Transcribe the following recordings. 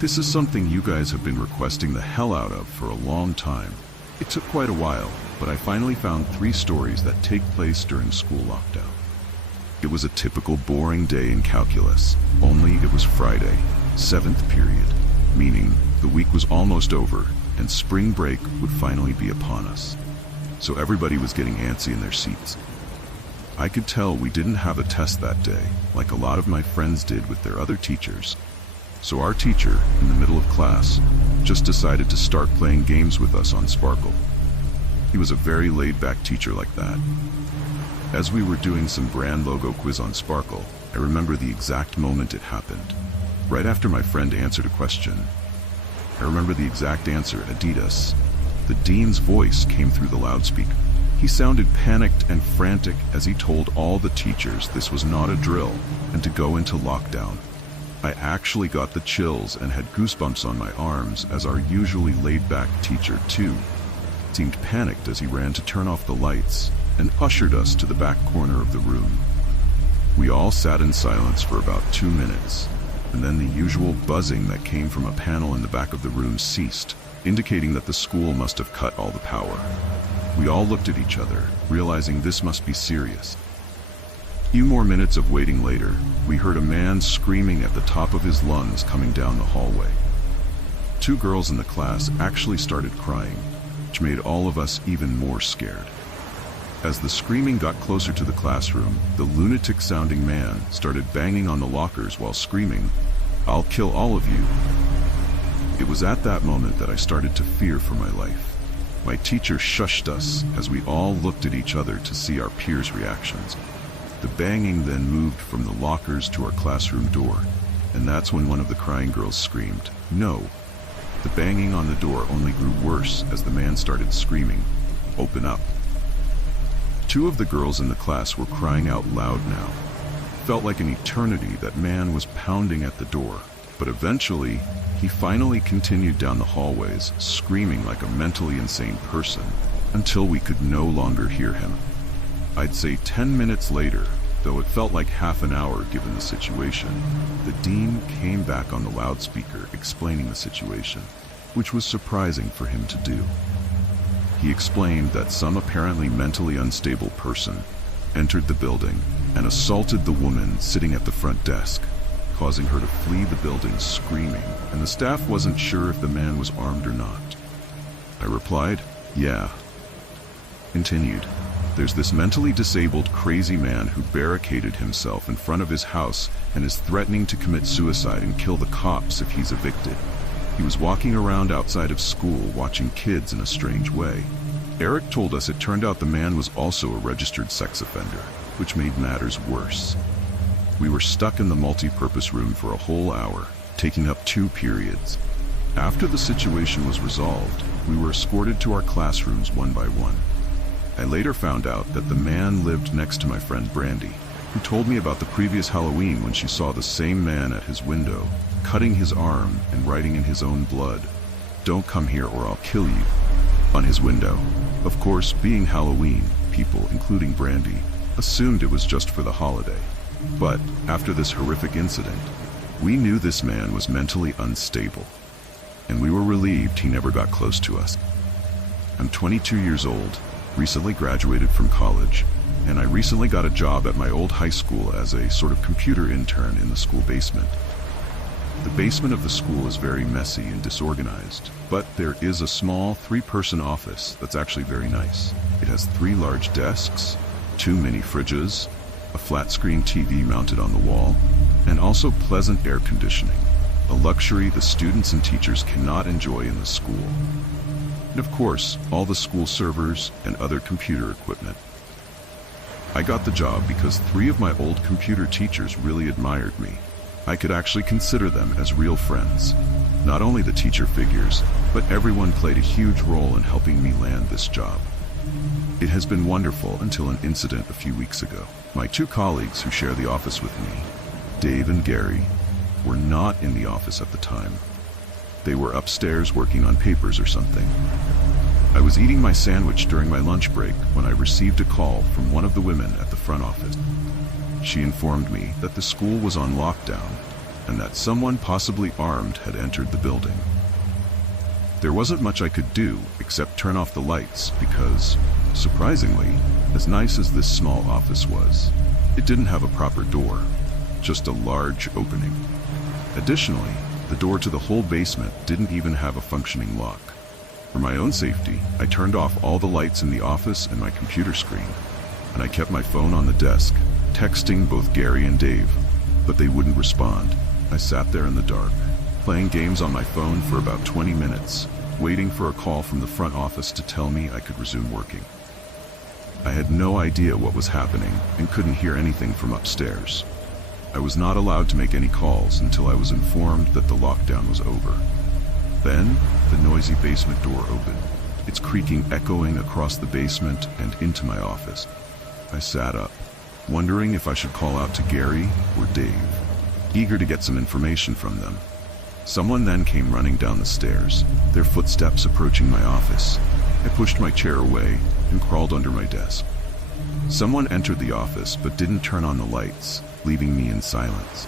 This is something you guys have been requesting the hell out of for a long time. It took quite a while, but I finally found 3 stories that take place during school lockdown. It was a typical boring day in calculus, only it was Friday, 7th period, meaning the week was almost over and spring break would finally be upon us. So everybody was getting antsy in their seats. I could tell we didn't have a test that day, like a lot of my friends did with their other teachers. So our teacher, in the middle of class, just decided to start playing games with us on Sparkle. He was a very laid-back teacher like that. As we were doing some brand logo quiz on Sparkle, I remember the exact moment it happened. Right after my friend answered a question, I remember the exact answer, Adidas. The dean's voice came through the loudspeaker. He sounded panicked and frantic as he told all the teachers this was not a drill and to go into lockdown. I actually got the chills and had goosebumps on my arms, as our usually laid-back teacher, too, seemed panicked as he ran to turn off the lights and ushered us to the back corner of the room. We all sat in silence for about 2 minutes, and then the usual buzzing that came from a panel in the back of the room ceased, indicating that the school must have cut all the power. We all looked at each other, realizing this must be serious. A few more minutes of waiting later, we heard a man screaming at the top of his lungs coming down the hallway. 2 girls in the class actually started crying, which made all of us even more scared. As the screaming got closer to the classroom, the lunatic-sounding man started banging on the lockers while screaming, "I'll kill all of you." It was at that moment that I started to fear for my life. My teacher shushed us as we all looked at each other to see our peers' reactions. The banging then moved from the lockers to our classroom door, and that's when one of the crying girls screamed, "No!" The banging on the door only grew worse as the man started screaming, "Open up!" 2 of the girls in the class were crying out loud now. It felt like an eternity that man was pounding at the door, but eventually, he finally continued down the hallways, screaming like a mentally insane person, until we could no longer hear him. I'd say 10 minutes later, though it felt like half an hour given the situation, the dean came back on the loudspeaker explaining the situation, which was surprising for him to do. He explained that some apparently mentally unstable person entered the building and assaulted the woman sitting at the front desk, causing her to flee the building screaming, and the staff wasn't sure if the man was armed or not. I replied, "Yeah." Continued, "There's this mentally disabled crazy man who barricaded himself in front of his house and is threatening to commit suicide and kill the cops if he's evicted. He was walking around outside of school watching kids in a strange way." Eric told us it turned out the man was also a registered sex offender, which made matters worse. We were stuck in the multi-purpose room for a whole hour, taking up 2 periods. After the situation was resolved, we were escorted to our classrooms one by one. I later found out that the man lived next to my friend Brandy, who told me about the previous Halloween when she saw the same man at his window, cutting his arm and writing in his own blood, "Don't come here or I'll kill you," on his window. Of course, being Halloween, people, including Brandy, assumed it was just for the holiday. But after this horrific incident, we knew this man was mentally unstable, and we were relieved he never got close to us. I'm 22 years old, recently graduated from college, and I recently got a job at my old high school as a sort of computer intern in the school basement. The basement of the school is very messy and disorganized, but there is a small 3-person office that's actually very nice. It has 3 large desks, 2 mini fridges, a flat-screen TV mounted on the wall, and also pleasant air conditioning, a luxury the students and teachers cannot enjoy in the school. And of course, all the school servers and other computer equipment. I got the job because 3 of my old computer teachers really admired me. I could actually consider them as real friends. Not only the teacher figures, but everyone played a huge role in helping me land this job. It has been wonderful until an incident a few weeks ago. My 2 colleagues who share the office with me, Dave and Gary, were not in the office at the time. They were upstairs working on papers or something. I was eating my sandwich during my lunch break when I received a call from one of the women at the front office. She informed me that the school was on lockdown, and that and that someone possibly armed had entered the building. There wasn't much I could do except turn off the lights because, surprisingly, as nice as this small office was, it didn't have a proper door, just a large opening. Additionally, the door to the whole basement didn't even have a functioning lock. For my own safety, I turned off all the lights in the office and my computer screen, and I kept my phone on the desk, texting both Gary and Dave, but they wouldn't respond. I sat there in the dark, playing games on my phone for about 20 minutes, waiting for a call from the front office to tell me I could resume working. I had no idea what was happening and couldn't hear anything from upstairs. I was not allowed to make any calls until I was informed that the lockdown was over. Then, the noisy basement door opened, its creaking echoing across the basement and into my office. I sat up, wondering if I should call out to Gary or Dave, eager to get some information from them. Someone then came running down the stairs, their footsteps approaching my office. I pushed my chair away and crawled under my desk. Someone entered the office but didn't turn on the lights, leaving me in silence.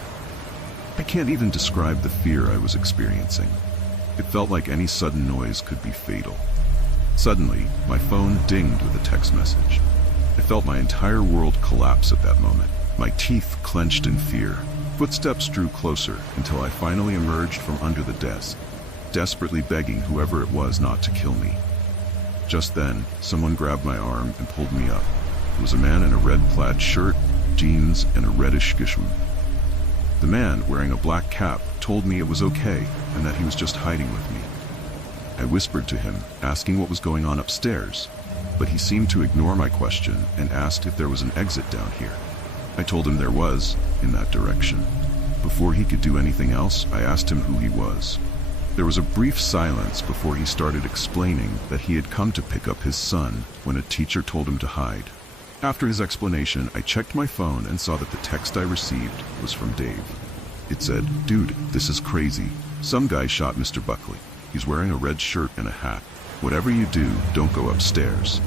I can't even describe the fear I was experiencing. It felt like any sudden noise could be fatal. Suddenly, my phone dinged with a text message. I felt my entire world collapse at that moment. My teeth clenched in fear. Footsteps drew closer until I finally emerged from under the desk, desperately begging whoever it was not to kill me. Just then, someone grabbed my arm and pulled me up. It was a man in a red plaid shirt, jeans, and a reddish gishum. The man, wearing a black cap, told me it was okay and that he was just hiding with me. I whispered to him, asking what was going on upstairs, but he seemed to ignore my question and asked if there was an exit down here. I told him there was, in that direction. Before he could do anything else, I asked him who he was. There was a brief silence before he started explaining that he had come to pick up his son when a teacher told him to hide. After his explanation, I checked my phone and saw that the text I received was from Dave. It said, "Dude, this is crazy. Some guy shot Mr. Buckley. He's wearing a red shirt and a hat. Whatever you do, don't go upstairs."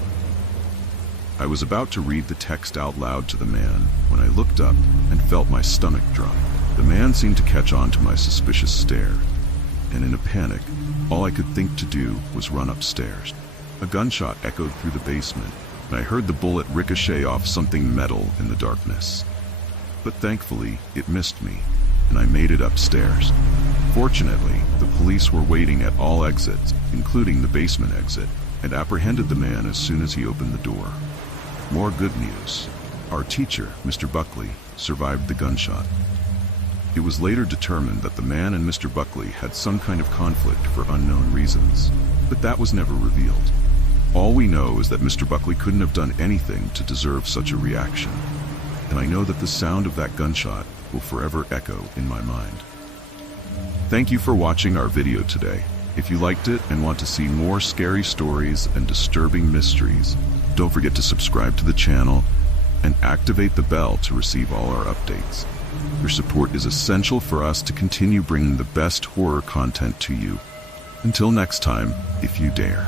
I was about to read the text out loud to the man when I looked up and felt my stomach drop. The man seemed to catch on to my suspicious stare, and in a panic, all I could think to do was run upstairs. A gunshot echoed through the basement, and I heard the bullet ricochet off something metal in the darkness. But thankfully, it missed me, and I made it upstairs. Fortunately, the police were waiting at all exits, including the basement exit, and apprehended the man as soon as he opened the door. More good news. Our teacher, Mr. Buckley, survived the gunshot. It was later determined that the man and Mr. Buckley had some kind of conflict for unknown reasons, but that was never revealed. All we know is that Mr. Buckley couldn't have done anything to deserve such a reaction, and I know that the sound of that gunshot will forever echo in my mind. Thank you for watching our video today. If you liked it and want to see more scary stories and disturbing mysteries, don't forget to subscribe to the channel and activate the bell to receive all our updates. Your support is essential for us to continue bringing the best horror content to you. Until next time, if you dare.